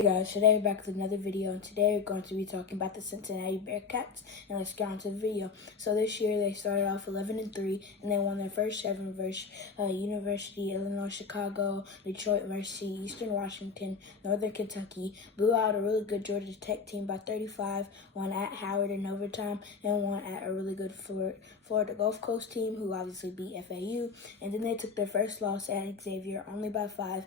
Hey guys, today we're back with another video, and today we're going to be talking about the Cincinnati Bearcats. And let's get on to the video. So this year they started off 11-3, and they won their first 7 versus University, Illinois, Chicago, Detroit, Mercy, Eastern Washington, Northern Kentucky. Blew out a really good Georgia Tech team by 35. Won at Howard in overtime, and won at a really good Florida Gulf Coast team, who obviously beat FAU. And then they took their first loss at Xavier, only by 5.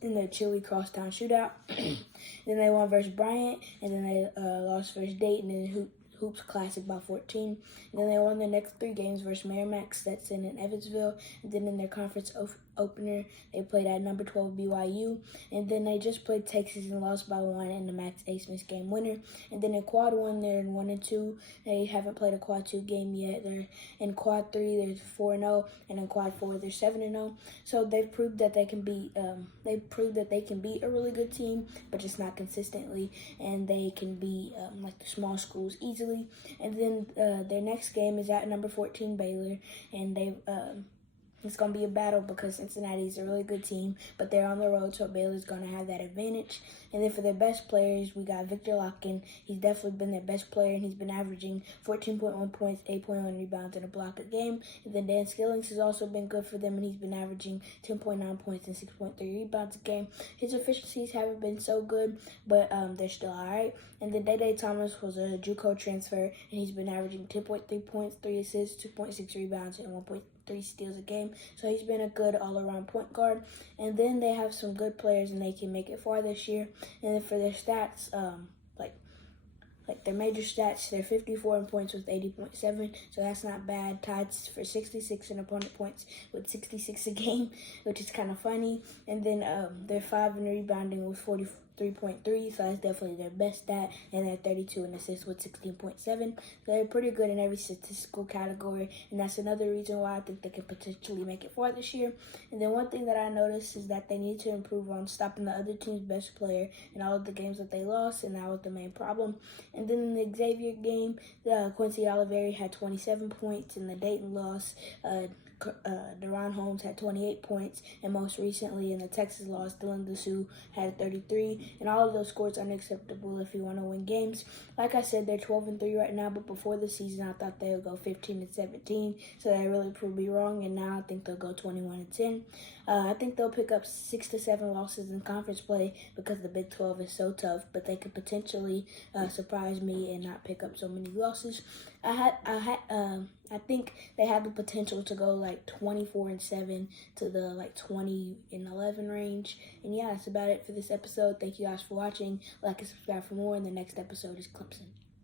In the Chili Crosstown Shootout. Then they won versus Bryant, and then they lost versus Dayton in the Hoops Classic by 14. And then they won their next 3 games versus Merrimack, Stetson, and Evansville. And then in their conference opener, they played at number 12 BYU. And then they just played Texas and lost by 1 in the Max A-Smith game winner. And then in Quad 1, they're in 1-2. They haven't played a Quad 2 game yet. They're in Quad 3, they're 4-0, and in Quad 4, they're 7-0. So they've proved that they can beat. A really good team, but just not consistently. And they can beat like the small schools easily. And then their next game is at number 14 Baylor, and it's going to be a battle because Cincinnati is a really good team, but they're on the road, so Baylor's going to have that advantage. And then for their best players, we got Victor Locken. He's definitely been their best player, and he's been averaging 14.1 points, 8.1 rebounds, and a block a game. And then Dan Skillings has also been good for them, and he's been averaging 10.9 points and 6.3 rebounds a game. His efficiencies haven't been so good, but they're still all right. And then Day Thomas was a JUCO transfer, and he's been averaging 10.3 points, 3 assists, 2.6 rebounds, and 1.3 steals a game. So he's been a good all-around point guard. And then they have some good players, and they can make it far this year. And then for their stats, like their major stats, they're 54 in points with 80.7, so that's not bad. Tied for 66 in opponent points with 66 a game, which is kind of funny. And then they're 5 in rebounding with 43.3, so that's definitely their best stat. And they're 32 in assists with 16.7. So they're pretty good in every statistical category, and that's another reason why I think they can potentially make it far this year. And then one thing that I noticed is that they need to improve on stopping the other team's best player in all of the games that they lost, and that was the main problem. And then in the Xavier game, Quincy Oliveri had 27 points. In the Dayton loss, Deron Holmes had 28 points, and most recently in the Texas loss, Dylan Dessou had 33, and all of those scores are unacceptable if you want to win games. Like I said, they're 12-3 right now, but before the season, I thought they would go 15-17, so they really proved me wrong, and now I think they'll go 21-10. I think they'll pick up 6 to 7 losses in conference play because the Big 12 is so tough, but they could potentially surprise me and not pick up so many losses. I think they have the potential to go like 24-7 to the like 20-11 range. And yeah, that's about it for this episode. Thank you guys for watching. Like and subscribe for more. And the next episode is Clemson.